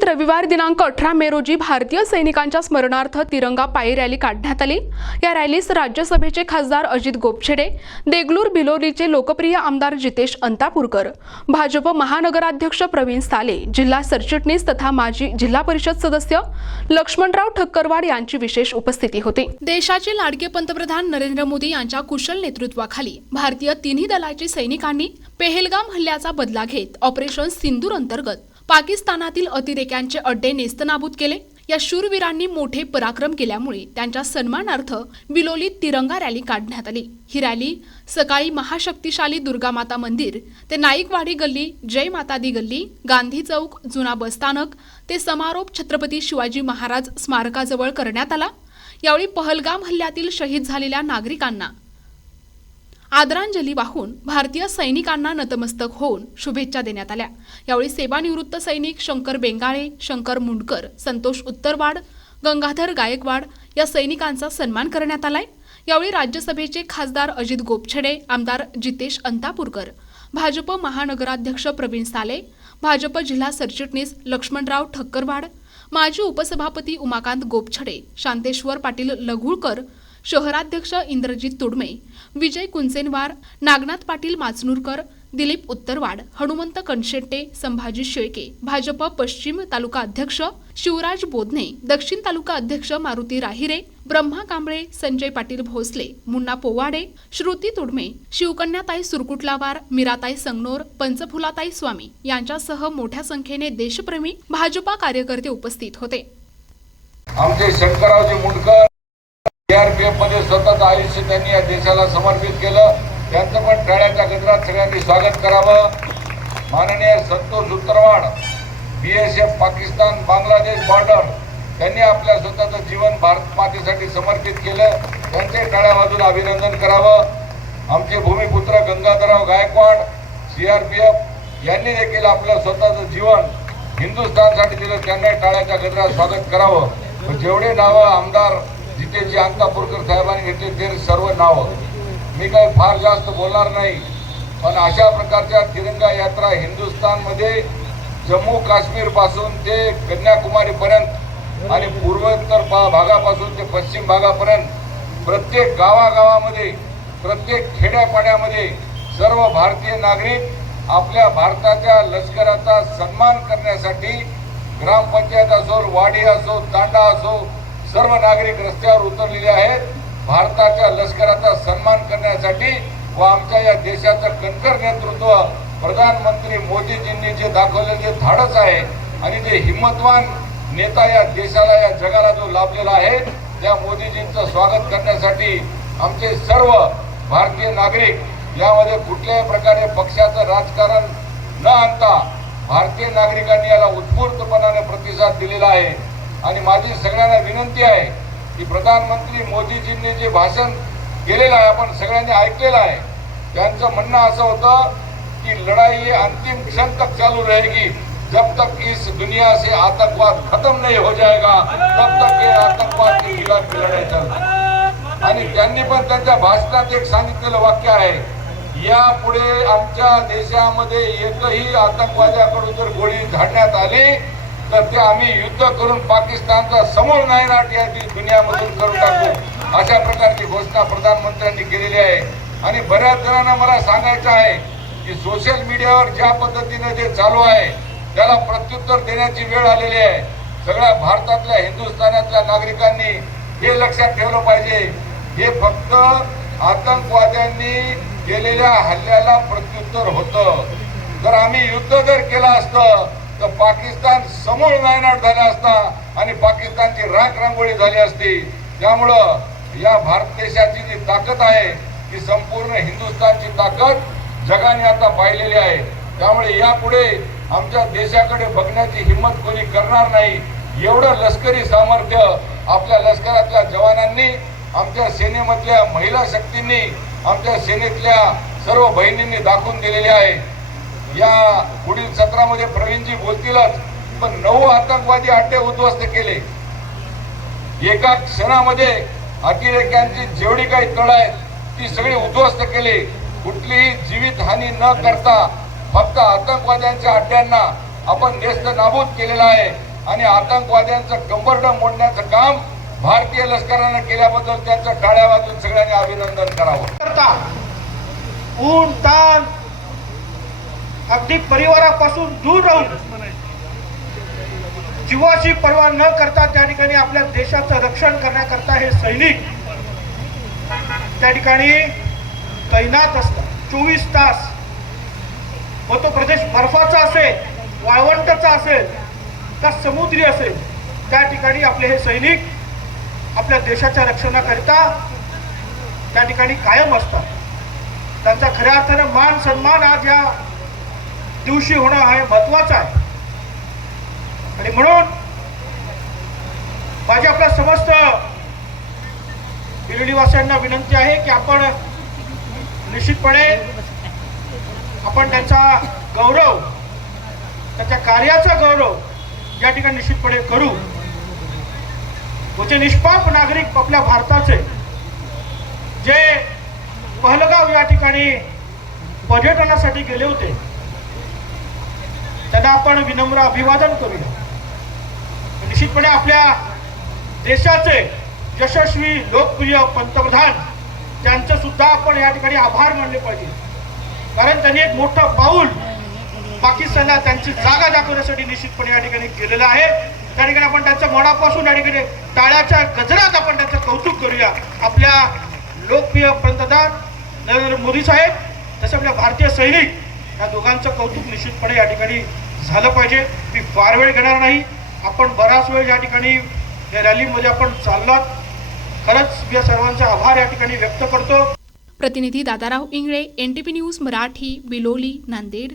दिल्लीत रविवार दिनांक 18 मे रोजी भारतीय सैनिकांच्या स्मरणार्थ तिरंगा पायी रॅली काढण्यात आली। या रॅलीस राज्यसभेचे खासदार अजित गोपछेडे, देगलूर बिलोलीचे लोकप्रिय आमदार जितेश अंतापूरकर, भाजप महानगराध्यक्ष प्रवीण साले, जिल्हा सरचिटणीस तथा माजी जिल्हा परिषद सदस्य लक्ष्मणराव ठक्करवाड यांची विशेष उपस्थिती होती। देशाचे लाडके पंतप्रधान नरेंद्र मोदी यांच्या कुशल नेतृत्वाखाली भारतीय तिन्ही दलाची सैनिकांनी पेहलगाम हल्ल्याचा बदला घेत ऑपरेशन सिंदूर अंतर्गत पाकिस्तानातील अतिरेक्यांचे अड्डे नेस्तनाबूत केले। या शूरवीरांनी मोठे पराक्रम केल्यामुळे त्यांच्या सन्मानार्थ बिलोलीत तिरंगा रॅली काढण्यात आली। ही रॅली सकाळी महाशक्तिशाली दुर्गा माता मंदिर ते नाईकवाडी गल्ली, जय माता दी गल्ली, गांधी चौक, जुना बसस्थानक ते समारोप छत्रपती शिवाजी महाराज स्मारकाजवळ करण्यात आला। यावेळी पहलगाम हल्ल्यातील शहीद झालेल्या नागरिकांना आदरांजली वाहून भारतीय सैनिकांना नतमस्तक होऊन शुभेच्छा देण्यात आल्या। यावेळी सेवानिवृत्त सैनिक शंकर बेंगाळे, शंकर मुंडकर, संतोष उत्तरवाड, गंगाधर गायकवाड या सैनिकांचा सन्मान करण्यात आलाय। यावेळी राज्यसभेचे खासदार अजित गोपछेडे, आमदार जितेश अंतापूरकर, भाजप महानगराध्यक्ष प्रवीण साले, भाजप जिल्हा सरचिटणीस लक्ष्मणराव ठक्करवाड, माजी उपसभापती उमाकांत गोपछडे, शांतेश्वर पाटील लघुळकर, शहराध्यक्ष इंद्रजित तुडमे, विजय कुंचेनवार, नागनाथ पाटील माचनूरकर, दिलीप उत्तरवाड, हनुमंत कणशेट्टे, संभाजी शेळके, भाजप पश्चिम तालुका अध्यक्ष शिवराज बोधने, दक्षिण तालुका अध्यक्ष मारुती राहिरे, ब्रह्मा कांबळे, संजय पाटील भोसले, मुन्ना पोवाडे, श्रुती तुडमे, शिवकन्याताई सुरकुटलावार, मीराताई संगनोर, पंचफुलाताई स्वामी यांच्यासह मोठ्या संख्येने देशप्रेमी भाजपा कार्यकर्ते उपस्थित होते। आमचे शंकररावजी मुंडकर सीआरपीएफ मध्ये स्वतःचं आयुष्य त्यांनी या देशाला समर्पित केलं। त्यांचं पण टाळ्याच्या गजरात सगळ्यांनी स्वागत करावं। माननीय संतोष उत्तरवाड, बीएसएफ पाकिस्तान बांगलादेश बॉर्डर, त्यांनी आपल्या स्वतःचं जीवन भारत मातेसाठी समर्पित केलं। त्यांचे टाळ्या वाजून अभिनंदन करावं। आमचे भूमिपुत्र गंगाधरराव गायकवाड, सीआरपीएफ यांनी देखील आपलं स्वतःचं जीवन हिंदुस्थानसाठी दिलं। त्यांना टाळ्याच्या गजरात स्वागत करावं। जेवढे नावं आमदार जितेश अंतापूरकर साहेबांनी घेतले ते सर्व नाव मी काही फार जास्त बोलणार नाही, पण अशा प्रकारच्या तिरंगा यात्रा हिंदुस्थानमध्ये जम्मू काश्मीर पासून ते कन्याकुमारी पर्यंत आणि पूर्वोत्तर भागापासून ते पश्चिम भागापर्यंत प्रत्येक गावागावामध्ये, प्रत्येक खेड्यापाड्यामध्ये सर्व भारतीय नागरिक आपल्या भारताच्या लष्कराचा सन्मान करण्यासाठी ग्रामपंचायत असो, वाडी असो, तांडा असो, सर्व नागरिक रस्त्यावर उतरलेले आहेत भारताच्या लष्कराचा सन्मान करण्यासाठी। व आमच्या या देशाचं कणखर नेतृत्व प्रधानमंत्री मोदीजींनी जे दाखवले जे धाडस आहे आणि जे हिम्मतवान नेता या देशाला, या जगाला जो लाभलेला आहे, त्या मोदीजींचं स्वागत करण्यासाठी आमचे सर्व भारतीय नागरिक, यामध्ये कुठल्याही प्रकारे पक्षाचं राजकारण न आणता भारतीय नागरिकांनी याला उत्स्फूर्तपणाने प्रतिसाद दिलेला आहे। आणि माझी सगळ्यांना विनंती आहे की प्रधानमंत्री मोदीजींनी जे भाषण केलेलं आहे, आपण सगळ्यांनी ऐकलेलं आहे, त्यांचं म्हणणं असं होतं की लढाई ये अंतिम क्षण तक चालू रहेगी, जब तक इस दुनिया से आतंकवाद खत्म नहीं हो जाएगा तब तक ये आतंकवाद के खिलाफ लढाई चालू। आणि त्यांनी पण त्यांच्या भाषणात एक सांगितलेलं वाक्य आहे, यापुढे आमच्या देशामध्ये एकही आतंकवाद्याकडून जर गोळी झाडण्यात आली तर ते आम्ही युद्ध करून पाकिस्तानचा समूळ नायनाट या दुनियामधून करून टाकू, अशा प्रकारची घोषणा प्रधानमंत्र्यांनी केलेली आहे। आणि बऱ्याच जणांना मला सांगायचं आहे की सोशल मीडियावर ज्या पद्धतीने जे चालू आहे त्याला प्रत्युत्तर देण्याची वेळ आलेली आहे। सगळ्या भारतातल्या, हिंदुस्थानातल्या नागरिकांनी हे लक्षात ठेवलं पाहिजे, हे फक्त आतंकवाद्यांनी केलेल्या हल्ल्याला प्रत्युत्तर होतं। जर आम्ही युद्ध जर केलं असतं तर पाकिस्तान समूळ नायनाट झाला असता आणि पाकिस्तानची राख रांगोळी झाली असती। त्यामुळं या भारत देशाची जी ताकद आहे ती संपूर्ण हिंदुस्थानची ताकद जगाने आता पाहिलेली आहे। त्यामुळे यापुढे आमच्या देशाकडे बघण्याची हिंमत कोणी करणार नाही। एवढं लष्करी सामर्थ्य आपल्या लष्करातल्या जवानांनी, आमच्या सेनेमधल्या महिला शक्तींनी, आमच्या सेनेतल्या सर्व बहिणींनी दाखवून दिलेले आहे। या पुढील सत्रामध्ये प्रवीणजी बोलतीलच, पण 9 आतंकवादी अड्डे उद्ध्वस्त केले एका क्षणामध्ये। अतिरेक्यांची जेवढी काही तळ आहेत ती सगळी उद्ध्वस्त केली। कुठलीही जीवित हानी न करता फक्त आतंकवाद्यांच्या अड्ड्यांना आपण नेस्त नाबूद केलेला आहे। आणि आतंकवाद्यांचं कंबरडं मोडण्याचं काम भारतीय लष्करानं केल्याबद्दल त्यांचं टाळ्या वाजून सगळ्यांनी अभिनंदन करावं. करता ऊन ताण अगदी परिवारापासून दूर राहून जीवाची पर्वा न करता त्या ठिकाणी आपल्या देशाचं रक्षण करण्याकरता हे सैनिक त्या ठिकाणी तैनात असतात 24 तास. मग तो प्रदेश बर्फाचा असेल, वाळवंटाचा असेल का समुद्री असेल, त्या ठिकाणी आपले हे सैनिक आपल्या देशाच्या रक्षणाकरिता त्या ठिकाणी कायम असतात. त्यांचा खऱ्या अर्थानं मान सन्मान आज या दिवशी होणं हे महत्वाचं आहे. आणि म्हणून माझी आपल्या समस्त बिर्डीवासियांना विनंती आहे की आपण निश्चितपणे आपण त्यांचा गौरव, त्याच्या कार्याचा गौरव या ठिकाणी निश्चितपणे करू. जे निष्पाप नागरिक आपल्या भारताचे जे पहलगाव या ठिकाणी पर्यटनासाठी गेले होते त्यांना आपण विनम्र अभिवादन करूया. निश्चितपणे आपल्या देशाचे यशस्वी लोकप्रिय पंतप्रधान त्यांचं सुद्धा आपण या ठिकाणी आभार मानले पाहिजे. कारण त्यांनी एक मोठं पाऊल पाकिस्तानला त्यांची जागा दाखवण्यासाठी निश्चितपणे या ठिकाणी केलेलं आहे. त्या ठिकाणी आपण त्यांच्या मनापासून या ठिकाणी टाळ्याच्या गजरात आपण त्यांचं कौतुक करूया. आपल्या लोकप्रिय पंतप्रधान नरेंद्र मोदी साहेब तसं आपल्या भारतीय सैनिक या दोघांचं कौतुक निश्चितपणे या ठिकाणी झालं पाहिजे. मी फार वेळ घेणार नाही. आपण बराच वेळ या ठिकाणी या रॅलीमध्ये आपण चाललात. खरंच मी सर्वांचे आभार या ठिकाणी व्यक्त करतो. प्रतिनिधी दादाराव इंगळे, NTP न्यूज मराठी, बिलोली, नांदेड.